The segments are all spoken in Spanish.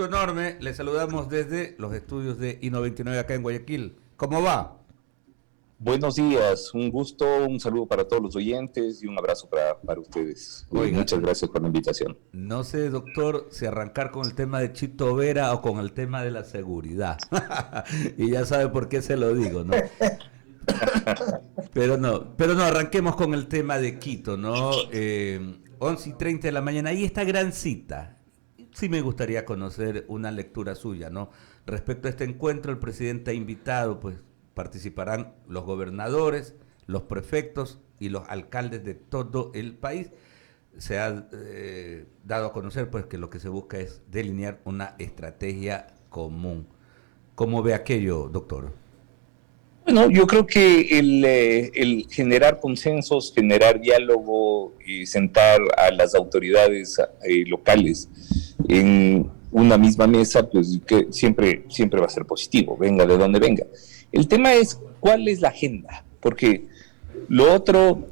gusto enorme. Le saludamos desde los estudios de I99 acá en Guayaquil. ¿Cómo va? Buenos días, un gusto, un saludo para todos los oyentes y un abrazo para ustedes. Oiga, Muchas gracias por la invitación. no sé, doctor, si arrancar con el tema de Chito Vera o con el tema de la seguridad. Y ya sabe por qué se lo digo, ¿no? Pero no, arranquemos con el tema de Quito, ¿no? 11:30 de la mañana, ahí está gran cita. Sí me gustaría conocer una lectura suya, ¿no? Respecto a este encuentro, el presidente ha invitado, pues participarán los gobernadores, los prefectos y los alcaldes de todo el país. Se ha dado a conocer, pues, que lo que se busca es delinear una estrategia común. ¿Cómo ve aquello, doctor? Bueno, yo creo que el generar consensos, generar diálogo y sentar a las autoridades locales en una misma mesa, pues que siempre va a ser positivo, venga de donde venga. El tema es cuál es la agenda, porque lo otro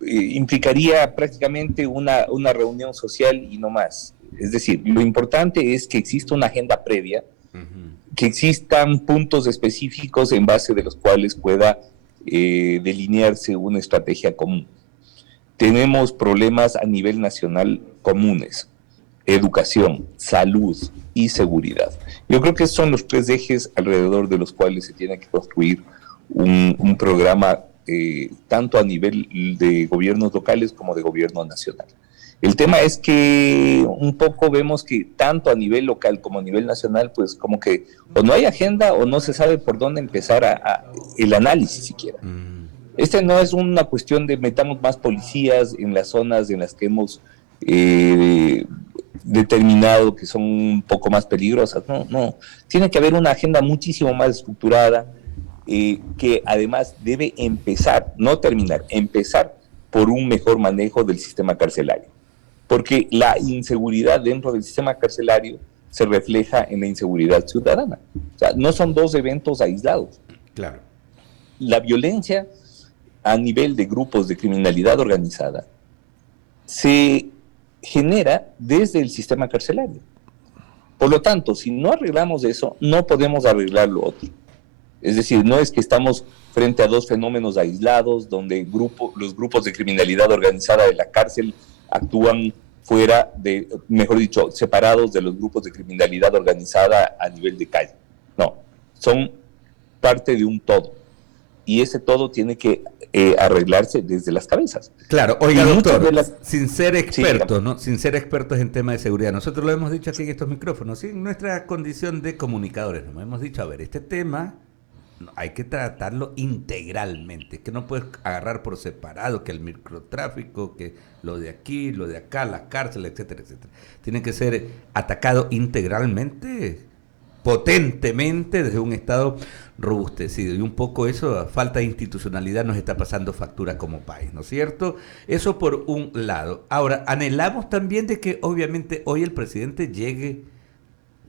implicaría prácticamente una reunión social y no más. Es decir, lo importante es que exista una agenda previa, que existan puntos específicos en base de los cuales pueda delinearse una estrategia común. Tenemos problemas a nivel nacional comunes: educación, salud y seguridad. Yo creo que son los tres ejes alrededor de los cuales se tiene que construir un programa tanto a nivel de gobiernos locales como de gobierno nacional. El tema es que un poco vemos que tanto a nivel local como a nivel nacional, pues como que o no hay agenda o no se sabe por dónde empezar el análisis siquiera. Este no es una cuestión de metamos más policías en las zonas en las que hemos determinado que son un poco más peligrosas. No. Tiene que haber una agenda muchísimo más estructurada, que además debe empezar, no terminar, empezar por un mejor manejo del sistema carcelario. Porque la inseguridad dentro del sistema carcelario se refleja en la inseguridad ciudadana. O sea, no son dos eventos aislados. Claro. La violencia a nivel de grupos de criminalidad organizada se genera desde el sistema carcelario. Por lo tanto, si no arreglamos eso, no podemos arreglar lo otro. Es decir, no es que estamos frente a dos fenómenos aislados donde los grupos de criminalidad organizada de la cárcel actúan fuera de, mejor dicho, separados de los grupos de criminalidad organizada a nivel de calle. No, son parte de un todo. Y ese todo tiene que arreglarse desde las cabezas. Claro, oiga, doctor, sin ser expertos, sí, ¿no? Sin ser expertos en temas de seguridad, nosotros lo hemos dicho aquí en estos micrófonos, ¿sí? En nuestra condición de comunicadores, nos hemos dicho, a ver, este tema hay que tratarlo integralmente, que no puedes agarrar por separado que el microtráfico, que lo de aquí, lo de acá, la cárcel, etcétera, etcétera. Tiene que ser atacado integralmente, potentemente, desde un Estado robustecido. Y un poco eso, falta de institucionalidad, nos está pasando factura como país, ¿no es cierto? Eso por un lado. Ahora, anhelamos también de que obviamente hoy el presidente llegue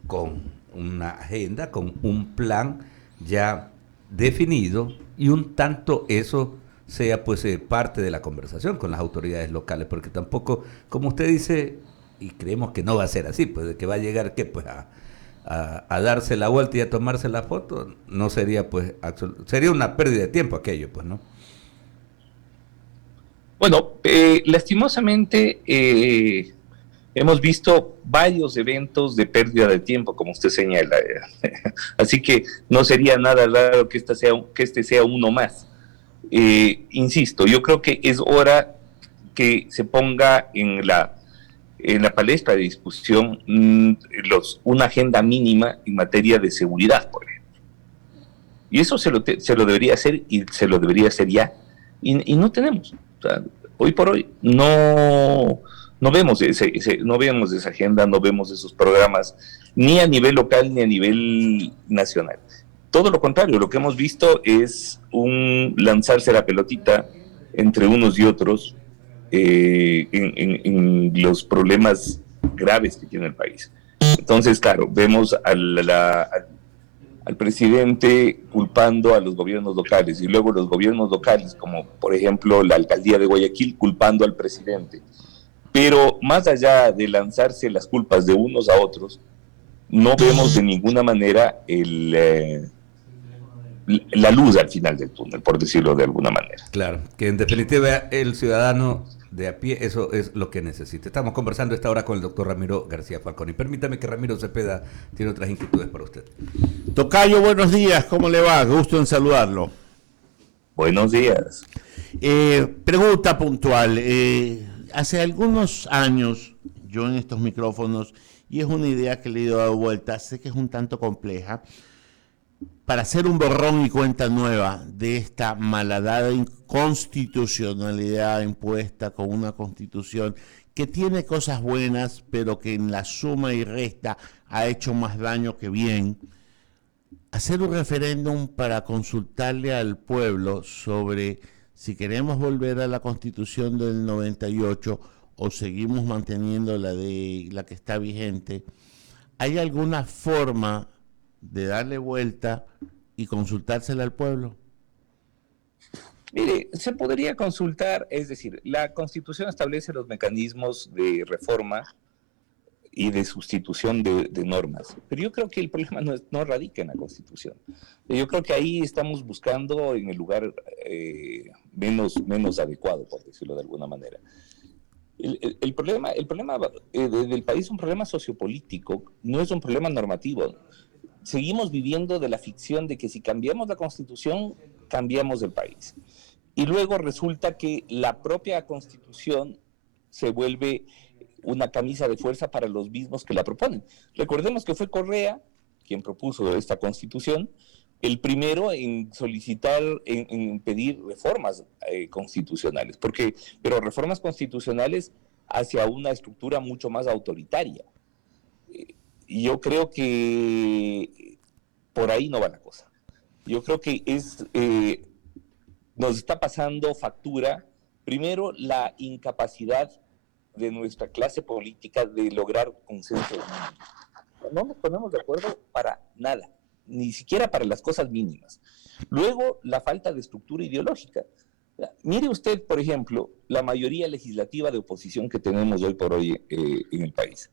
con una agenda, con un plan ya definido, y un tanto eso sea pues parte de la conversación con las autoridades locales, porque tampoco, como usted dice, y creemos que no va a ser así, pues de que va a llegar que pues a darse la vuelta y a tomarse la foto, no sería pues sería una pérdida de tiempo aquello, pues, ¿no? Bueno, lastimosamente hemos visto varios eventos de pérdida de tiempo, como usted señala. Así que no sería nada raro que este sea uno más. Insisto, yo creo que es hora que se ponga en la palestra de discusión una agenda mínima en materia de seguridad, por ejemplo. Y eso se lo debería hacer, y se lo debería hacer ya. Y no tenemos. O sea, hoy por hoy no vemos no vemos esa agenda, no vemos esos programas, ni a nivel local ni a nivel nacional. Todo lo contrario, lo que hemos visto es un lanzarse la pelotita entre unos y otros en los problemas graves que tiene el país. Entonces, claro, vemos al presidente culpando a los gobiernos locales, y luego los gobiernos locales, como por ejemplo la alcaldía de Guayaquil, culpando al presidente. Pero más allá de lanzarse las culpas de unos a otros, no vemos de ninguna manera la luz al final del túnel, por decirlo de alguna manera. Claro, que en definitiva el ciudadano de a pie, eso es lo que necesita. Estamos conversando esta hora con el doctor Ramiro García Falcón. Y permítame que Ramiro Cepeda tiene otras inquietudes para usted. Tocayo, buenos días, ¿cómo le va? Gusto en saludarlo. Buenos días. Pregunta puntual. Hace algunos años, yo en estos micrófonos, y es una idea que le he dado vuelta, sé que es un tanto compleja, para hacer un borrón y cuenta nueva de esta malhadada inconstitucionalidad impuesta con una constitución que tiene cosas buenas, pero que en la suma y resta ha hecho más daño que bien. Hacer un referéndum para consultarle al pueblo sobre si queremos volver a la Constitución del 98 o seguimos manteniendo la que está vigente. ¿Hay alguna forma de darle vuelta y consultársela al pueblo? Mire, se podría consultar, es decir, la Constitución establece los mecanismos de reforma y de sustitución de normas. Pero yo creo que el problema no radica en la Constitución. Yo creo que ahí estamos buscando en el lugar menos adecuado, por decirlo de alguna manera. El problema del país es un problema sociopolítico, no es un problema normativo. Seguimos viviendo de la ficción de que si cambiamos la Constitución, cambiamos el país. Y luego resulta que la propia Constitución se vuelve una camisa de fuerza para los mismos que la proponen. Recordemos que fue Correa quien propuso esta Constitución, el primero en solicitar, en pedir reformas constitucionales, pero reformas constitucionales hacia una estructura mucho más autoritaria. Y yo creo que por ahí no va la cosa. Yo creo que nos está pasando factura, primero, la incapacidad de nuestra clase política de lograr consenso. No nos ponemos de acuerdo para nada, ni siquiera para las cosas mínimas. Luego, la falta de estructura ideológica. Mire usted, por ejemplo, la mayoría legislativa de oposición que tenemos hoy por hoy en el país.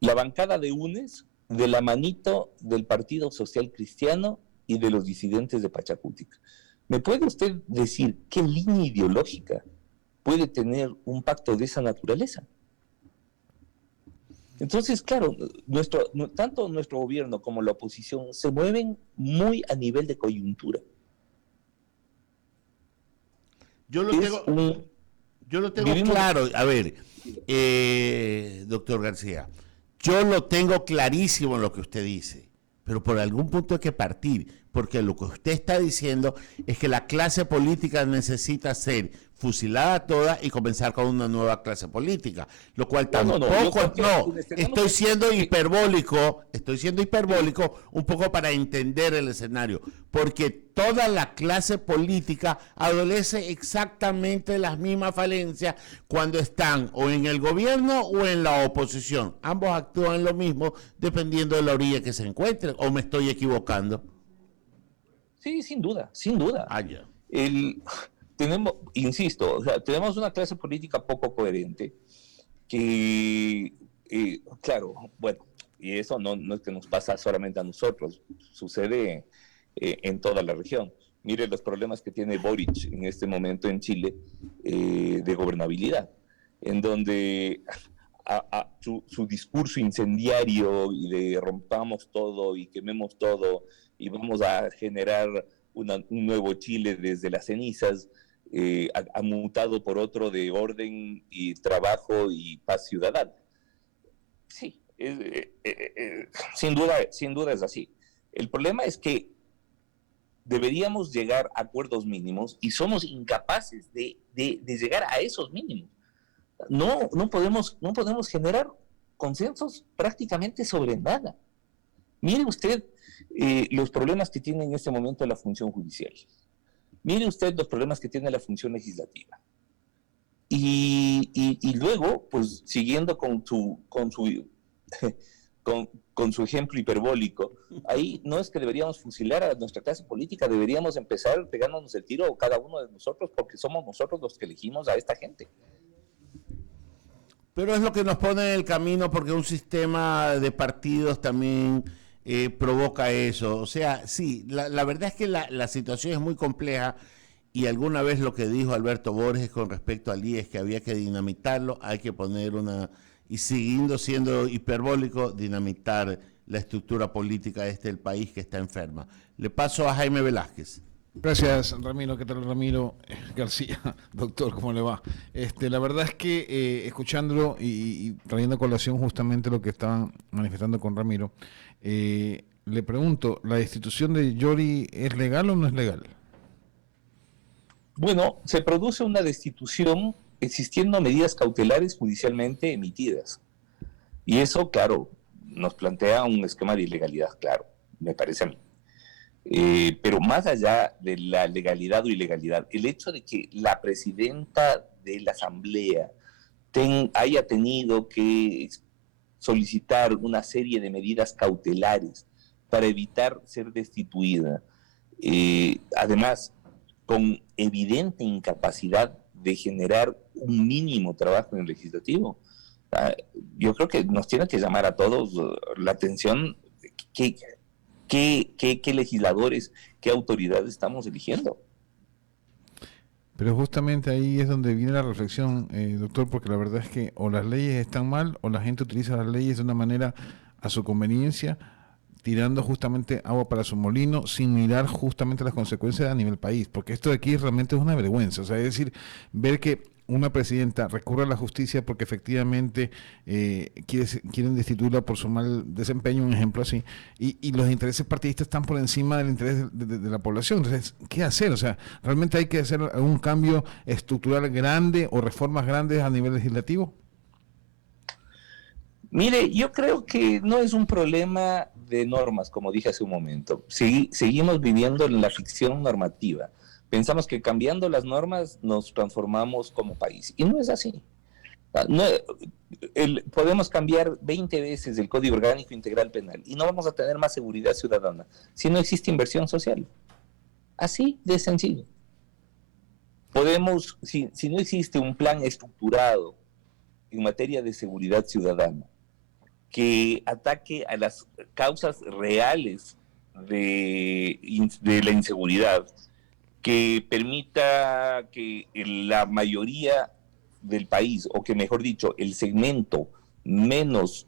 La bancada de UNES, de la manito del Partido Social Cristiano y de los disidentes de Pachacutic. ¿Me puede usted decir qué línea ideológica puede tener un pacto de esa naturaleza? Entonces, claro, tanto nuestro gobierno como la oposición se mueven muy a nivel de coyuntura. Yo lo tengo claro. A ver, doctor García, yo lo tengo clarísimo en lo que usted dice, pero por algún punto hay que partir, porque lo que usted está diciendo es que la clase política necesita ser fusilada toda y comenzar con una nueva clase política, lo cual tampoco, estoy siendo hiperbólico un poco para entender el escenario, porque toda la clase política adolece exactamente de las mismas falencias cuando están o en el gobierno o en la oposición. Ambos actúan lo mismo dependiendo de la orilla que se encuentren, ¿o me estoy equivocando? Sí, sin duda. Ya. Tenemos una clase política poco coherente que, claro, bueno, y eso no es que nos pasa solamente a nosotros, sucede en toda la región. Mire los problemas que tiene Boric en este momento en Chile de gobernabilidad, en donde su discurso incendiario y de rompamos todo y quememos todo y vamos a generar un nuevo Chile desde las cenizas, ha mutado por otro de orden y trabajo y paz ciudadana. Sí, sin duda es así. El problema es que deberíamos llegar a acuerdos mínimos y somos incapaces de llegar a esos mínimos. No podemos generar consensos prácticamente sobre nada. Mire usted los problemas que tiene en este momento la función judicial. Mire usted los problemas que tiene la función legislativa. Y luego, pues siguiendo con su ejemplo hiperbólico, ahí no es que deberíamos fusilar a nuestra clase política, deberíamos empezar pegándonos el tiro cada uno de nosotros, porque somos nosotros los que elegimos a esta gente. Pero es lo que nos pone en el camino porque un sistema de partidos también provoca eso. O sea, sí, la verdad es que la situación es muy compleja y alguna vez lo que dijo Alberto Borges con respecto al IE es que había que dinamitarlo, hay que poner y siguiendo siendo hiperbólico, dinamitar la estructura política del país que está enferma. Le paso a Jaime Velázquez. Gracias, Ramiro. ¿Qué tal, Ramiro García? Doctor, ¿cómo le va? La verdad es que escuchándolo y trayendo a colación justamente lo que estaban manifestando con Ramiro, le pregunto, ¿la destitución de Yori es legal o no es legal? Bueno, se produce una destitución existiendo medidas cautelares judicialmente emitidas. Y eso, claro, nos plantea un esquema de ilegalidad, claro, me parece a mí. Pero más allá de la legalidad o ilegalidad, el hecho de que la presidenta de la Asamblea haya tenido que solicitar una serie de medidas cautelares para evitar ser destituida, además con evidente incapacidad de generar un mínimo trabajo en el legislativo, yo creo que nos tiene que llamar a todos la atención qué legisladores, qué autoridades estamos eligiendo. Pero justamente ahí es donde viene la reflexión, doctor, porque la verdad es que o las leyes están mal o la gente utiliza las leyes de una manera a su conveniencia, tirando justamente agua para su molino sin mirar justamente las consecuencias a nivel país, porque esto de aquí realmente es una vergüenza. O sea, es decir, ver que una presidenta recurre a la justicia porque efectivamente quieren destituirla por su mal desempeño, un ejemplo así, y los intereses partidistas están por encima del interés de la población. Entonces, ¿qué hacer? O sea, ¿realmente hay que hacer un cambio estructural grande o reformas grandes a nivel legislativo? Mire, yo creo que no es un problema de normas, como dije hace un momento. Seguimos viviendo en la ficción normativa. Pensamos que cambiando las normas nos transformamos como país. Y no es así. No, podemos cambiar 20 veces el Código Orgánico Integral Penal y no vamos a tener más seguridad ciudadana si no existe inversión social. Así de sencillo. Si no existe un plan estructurado en materia de seguridad ciudadana que ataque a las causas reales de la inseguridad, que permita que la mayoría del país, o que mejor dicho, el segmento menos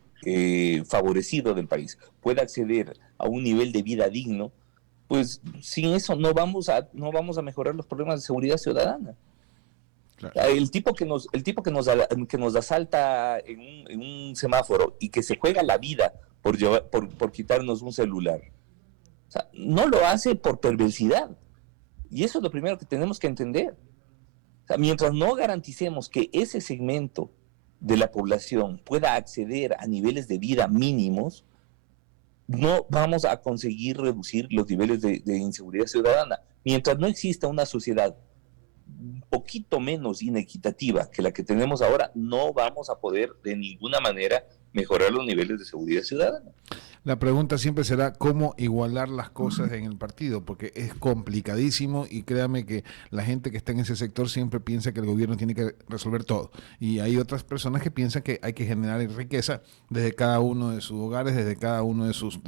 favorecido del país, pueda acceder a un nivel de vida digno, pues sin eso no vamos a mejorar los problemas de seguridad ciudadana. Claro. El tipo que nos asalta en un semáforo y que se juega la vida por quitarnos un celular, o sea, no lo hace por perversidad. Y eso es lo primero que tenemos que entender. O sea, mientras no garanticemos que ese segmento de la población pueda acceder a niveles de vida mínimos, no vamos a conseguir reducir los niveles de inseguridad ciudadana. Mientras no exista una sociedad un poquito menos inequitativa que la que tenemos ahora, no vamos a poder de ninguna manera mejorar los niveles de seguridad ciudadana. La pregunta siempre será cómo igualar las cosas en el partido, porque es complicadísimo y créame que la gente que está en ese sector siempre piensa que el gobierno tiene que resolver todo. Y hay otras personas que piensan que hay que generar riqueza desde cada uno de sus hogares, desde cada uno de su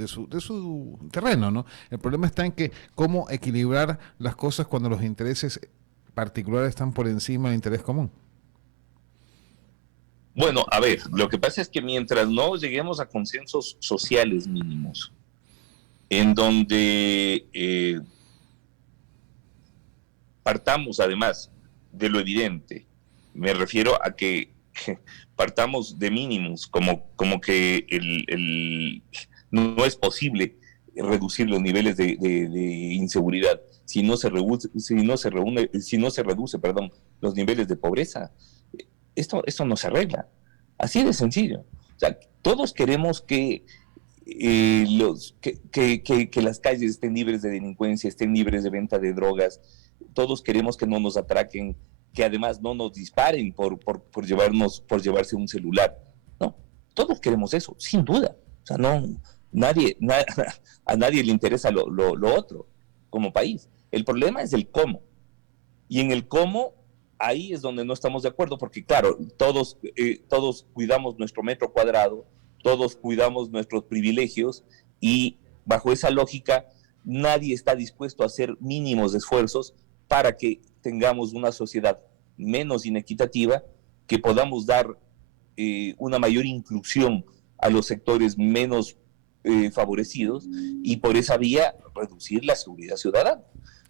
terreno, ¿no? El problema está en que cómo equilibrar las cosas cuando los intereses particulares están por encima del interés común. Bueno, a ver, lo que pasa es que mientras no lleguemos a consensos sociales mínimos, en donde partamos además de lo evidente, me refiero a que partamos de mínimos, como que no es posible reducir los niveles de inseguridad si no se reduce los niveles de pobreza. Esto no se arregla. Así de sencillo. O sea, todos queremos que las calles estén libres de delincuencia, estén libres de venta de drogas. Todos queremos que no nos atraquen, que además no nos disparen por llevarse un celular. No, todos queremos eso, sin duda. O sea, a nadie le interesa lo otro como país. El problema es el cómo. Y en el cómo ahí es donde no estamos de acuerdo, porque claro, todos cuidamos nuestro metro cuadrado, todos cuidamos nuestros privilegios, y bajo esa lógica nadie está dispuesto a hacer mínimos esfuerzos para que tengamos una sociedad menos inequitativa, que podamos dar una mayor inclusión a los sectores menos favorecidos, y por esa vía reducir la seguridad ciudadana.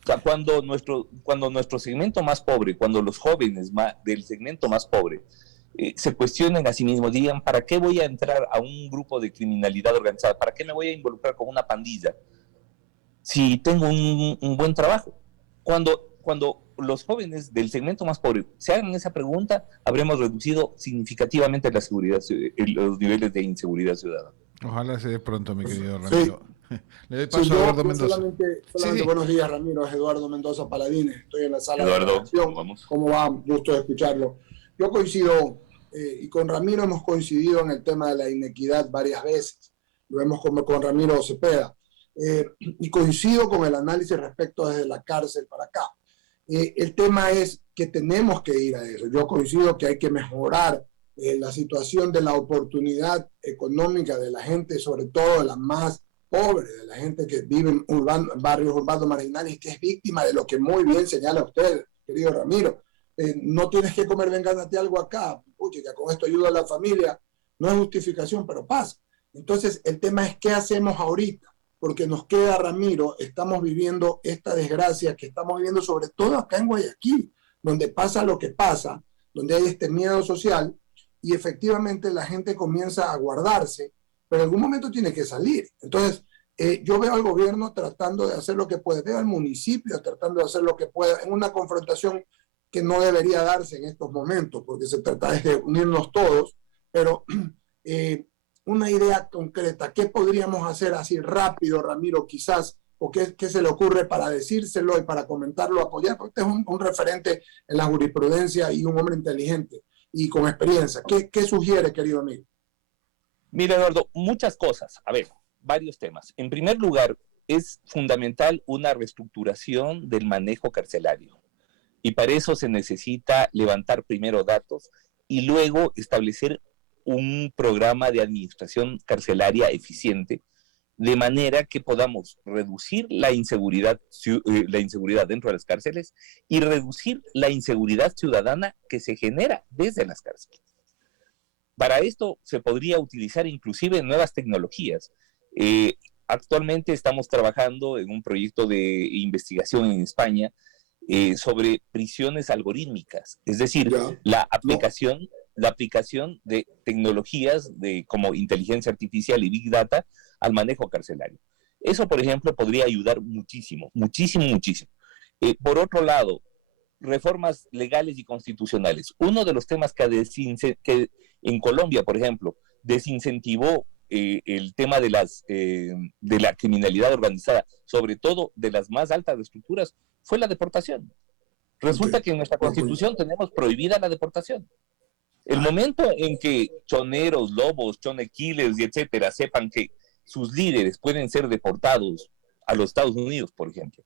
O sea, cuando nuestro segmento más pobre, cuando los jóvenes del segmento más pobre se cuestionen a sí mismos, digan, ¿para qué voy a entrar a un grupo de criminalidad organizada? ¿Para qué me voy a involucrar con una pandilla si tengo un buen trabajo? Cuando los jóvenes del segmento más pobre se hagan esa pregunta, habremos reducido significativamente la seguridad, los niveles de inseguridad ciudadana. Ojalá se dé pronto, mi querido Ramiro. Sí. Le doy paso a Eduardo Mendoza. Solamente Sí. buenos días, Ramiro. Es Eduardo Mendoza Paladines. Estoy en la sala Eduardo, de redacción. vamos. ¿Cómo va? Gusto de escucharlo. Yo coincido, y con Ramiro hemos coincidido en el tema de la inequidad varias veces. Lo vemos con Ramiro Cepeda. Y coincido con el análisis respecto desde la cárcel para acá. El tema es que tenemos que ir a eso. Yo coincido que hay que mejorar la situación de la oportunidad económica de la gente, sobre todo de la más pobre, de la gente que vive en barrios urbanos marginales y que es víctima de lo que muy bien señala usted, querido Ramiro. No tienes que comer, ven, gánate algo acá. Pucha, con esto ayuda a la familia. No es justificación, pero pasa. Entonces, el tema es qué hacemos ahorita, porque nos queda, Ramiro, estamos viviendo esta desgracia que estamos viviendo sobre todo acá en Guayaquil, donde pasa lo que pasa, donde hay este miedo social y efectivamente la gente comienza a guardarse, pero en algún momento tiene que salir. Entonces, yo veo al gobierno tratando de hacer lo que puede, veo al municipio tratando de hacer lo que pueda en una confrontación que no debería darse en estos momentos, porque se trata de unirnos todos, pero una idea concreta, ¿qué podríamos hacer así rápido, Ramiro, quizás, o qué se le ocurre para decírselo y para comentarlo, apoyar? Porque usted es un referente en la jurisprudencia y un hombre inteligente y con experiencia. ¿Qué sugiere, querido amigo? Mira, Eduardo, muchas cosas. A ver, varios temas. En primer lugar, es fundamental una reestructuración del manejo carcelario. Y para eso se necesita levantar primero datos y luego establecer un programa de administración carcelaria eficiente, de manera que podamos reducir la inseguridad dentro de las cárceles y reducir la inseguridad ciudadana que se genera desde las cárceles. Para esto se podría utilizar inclusive nuevas tecnologías. Actualmente estamos trabajando en un proyecto de investigación en España sobre prisiones algorítmicas, es decir, la aplicación de tecnologías como inteligencia artificial y Big Data al manejo carcelario. Eso, por ejemplo, podría ayudar muchísimo, muchísimo, muchísimo. Por otro lado, reformas legales y constitucionales. Uno de los temas que en Colombia, por ejemplo, desincentivó el tema de la criminalidad organizada, sobre todo de las más altas estructuras, fue la deportación. Resulta que en nuestra Constitución tenemos prohibida la deportación. El momento en que choneros, lobos, chonequiles y etcétera sepan que sus líderes pueden ser deportados a los Estados Unidos, por ejemplo,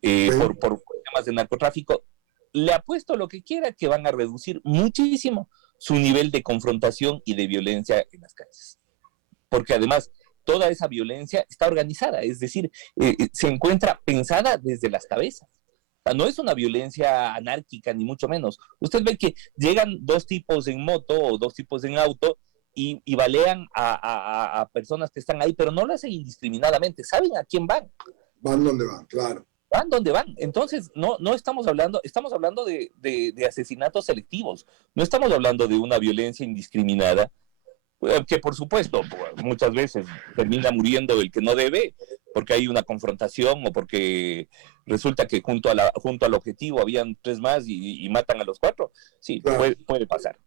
por temas de narcotráfico, le apuesto lo que quiera que van a reducir muchísimo su nivel de confrontación y de violencia en las calles. Porque además, toda esa violencia está organizada, es decir, se encuentra pensada desde las cabezas. O sea, no es una violencia anárquica, ni mucho menos. Usted ve que llegan dos tipos en moto o dos tipos en auto y balean a personas que están ahí, pero no lo hacen indiscriminadamente, saben a quién van. Van donde van, claro. Van donde van. Entonces, no estamos hablando de asesinatos selectivos, no estamos hablando de una violencia indiscriminada, que por supuesto muchas veces termina muriendo el que no debe, porque hay una confrontación o porque resulta que junto al objetivo habían 3 más y matan a los 4. Sí, claro. puede pasar.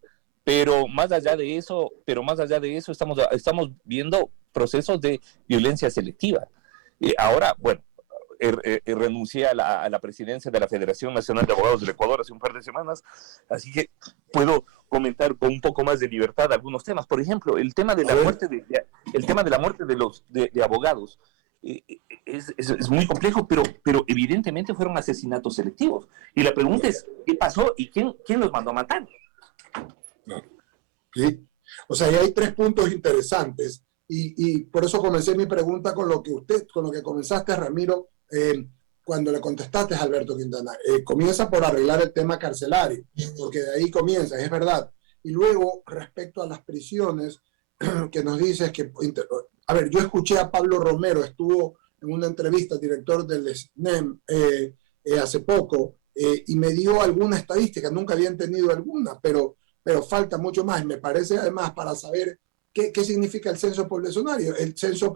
Pero más allá de eso estamos viendo procesos de violencia selectiva. Ahora, bueno, renuncié a la presidencia de la Federación Nacional de Abogados del Ecuador hace un par de semanas, así que puedo comentar con un poco más de libertad algunos temas. Por ejemplo, el tema de la muerte de abogados es muy complejo, pero evidentemente fueron asesinatos selectivos. Y la pregunta es, ¿qué pasó y quién los mandó a matar? ¿Sí? O sea, ahí hay 3 puntos interesantes y por eso comencé mi pregunta con lo que comenzaste, Ramiro, cuando le contestaste a Alberto Quintana. Comienza por arreglar el tema carcelario, porque de ahí comienza, es verdad. Y luego, respecto a las prisiones, que nos dices que... A ver, yo escuché a Pablo Romero, estuvo en una entrevista, director del SNEM, hace poco, y me dio alguna estadística, nunca había entendido alguna, pero falta mucho más. Me parece además para saber qué significa el censo poblacionario, el censo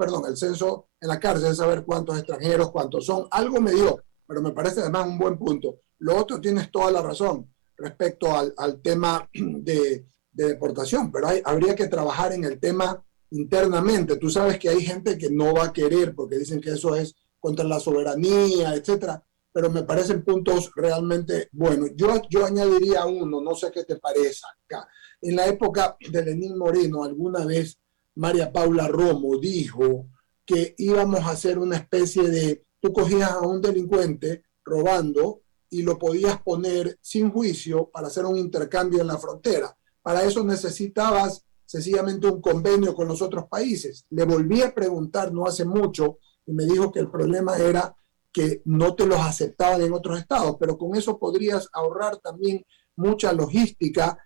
en la cárcel, es saber cuántos extranjeros, cuántos son. Algo me dio, pero me parece además un buen punto. Lo otro tienes toda la razón respecto al tema de deportación, pero habría que trabajar en el tema internamente. Tú sabes que hay gente que no va a querer porque dicen que eso es contra la soberanía, etcétera, pero me parecen puntos realmente buenos. Yo añadiría uno, no sé qué te parezca. En la época de Lenín Moreno, alguna vez María Paula Romo dijo que íbamos a hacer una especie de, tú cogías a un delincuente robando y lo podías poner sin juicio para hacer un intercambio en la frontera. Para eso necesitabas sencillamente un convenio con los otros países. Le volví a preguntar no hace mucho y me dijo que el problema era que no te los aceptaban en otros estados, pero con eso podrías ahorrar también mucha logística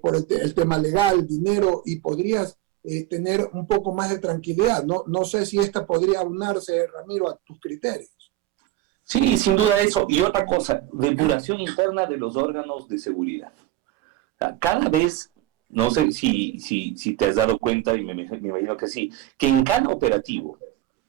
por el tema legal, dinero, y podrías tener un poco más de tranquilidad. No sé si esta podría aunarse, Ramiro, a tus criterios. Sí, sin duda eso. Y otra cosa, depuración interna de los órganos de seguridad. O sea, cada vez, no sé si te has dado cuenta, y me imagino que sí, que en cada operativo,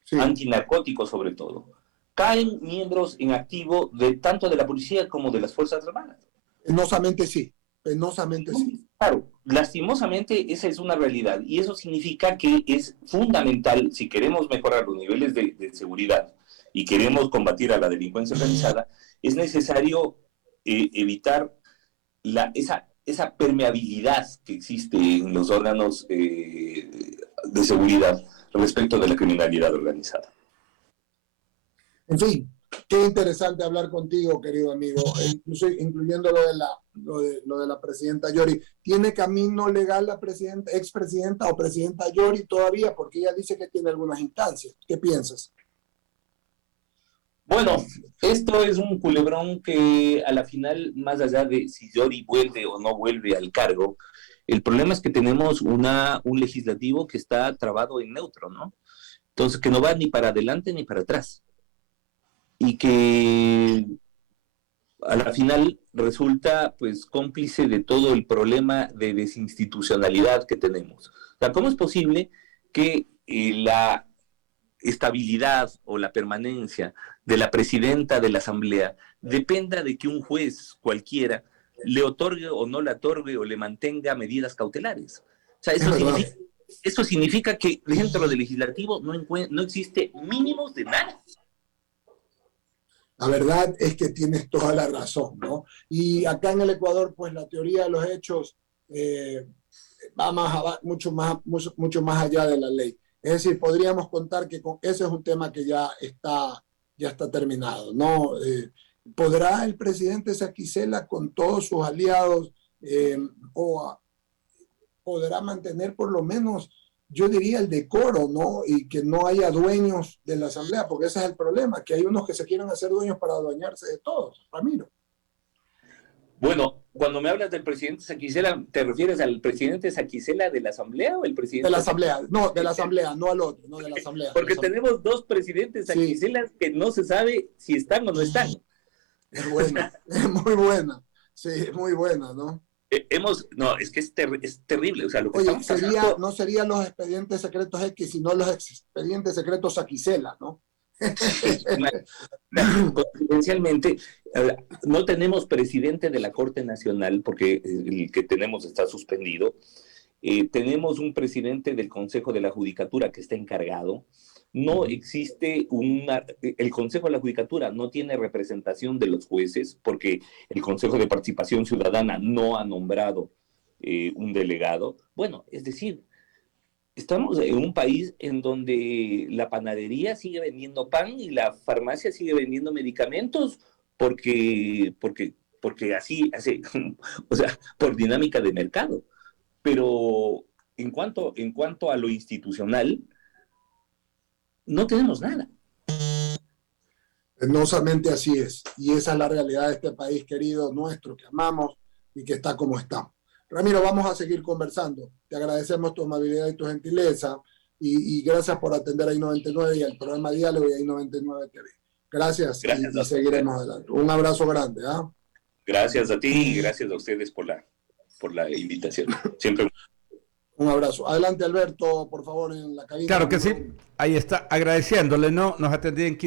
sí, antinarcótico sobre todo, caen miembros en activo tanto de la policía como de las Fuerzas Armadas. Penosamente sí, penosamente sí. Claro, lastimosamente esa es una realidad y eso significa que es fundamental, si queremos mejorar los niveles de seguridad y queremos combatir a la delincuencia organizada, es necesario evitar esa permeabilidad que existe en los órganos de seguridad respecto de la criminalidad organizada. En fin, qué interesante hablar contigo, querido amigo, incluyendo lo de la presidenta Yori. ¿Tiene camino legal la expresidenta o presidenta Yori todavía? Porque ella dice que tiene algunas instancias. ¿Qué piensas? Bueno, esto es un culebrón que a la final, más allá de si Yori vuelve o no vuelve al cargo, el problema es que tenemos un legislativo que está trabado en neutro, ¿no? Entonces, que no va ni para adelante ni para atrás. Y que a la final resulta pues cómplice de todo el problema de desinstitucionalidad que tenemos. O sea, ¿cómo es posible que la estabilidad o la permanencia de la presidenta de la Asamblea dependa de que un juez cualquiera le otorgue o no le otorgue o le mantenga medidas cautelares? O sea, eso significa que dentro del legislativo no existe mínimos de nada. La verdad es que tienes toda la razón, ¿no? Y acá en el Ecuador, pues la teoría de los hechos va mucho más allá de la ley. Es decir, podríamos contar que ese es un tema que ya está terminado, ¿no? ¿Podrá el presidente Saquicela con todos sus aliados podrá mantener por lo menos, yo diría, el decoro, ¿no? Y que no haya dueños de la Asamblea, porque ese es el problema, que hay unos que se quieren hacer dueños para adueñarse de todos, Ramiro. Bueno, cuando me hablas del presidente Saquicela, ¿te refieres al presidente Saquicela de la Asamblea o el presidente? De la Asamblea, no, de la Asamblea, no al otro, no de la Asamblea. Porque la Asamblea. Tenemos dos presidentes Saquicelas que no se sabe si están o no están. Es buena, es muy buena, sí, es muy buena, ¿no? No, es que es terrible. O sea, lo que Oye, pasando... no serían los expedientes secretos X, sino los expedientes secretos Saquicela, ¿no? Confidencialmente, no tenemos presidente de la Corte Nacional porque el que tenemos está suspendido. Tenemos un presidente del Consejo de la Judicatura que está encargado. No existe el Consejo de la Judicatura no tiene representación de los jueces porque el Consejo de Participación Ciudadana no ha nombrado un delegado. Bueno, es decir, estamos en un país en donde la panadería sigue vendiendo pan y la farmacia sigue vendiendo medicamentos porque así, o sea, por dinámica de mercado. Pero en cuanto a lo institucional, no tenemos nada. Penosamente así es. Y esa es la realidad de este país querido nuestro, que amamos y que está como está. Ramiro, vamos a seguir conversando. Te agradecemos tu amabilidad y tu gentileza y gracias por atender a I99 y al programa Diálogo y a I99 TV. Gracias y seguiremos adelante. Un abrazo grande. ¿Ah? Gracias a ti y gracias a ustedes por la invitación. Siempre. Un abrazo. Adelante, Alberto, por favor, en la cabina. Claro que sí. Ahí está, agradeciéndole, ¿no? Nos atendía en Quito.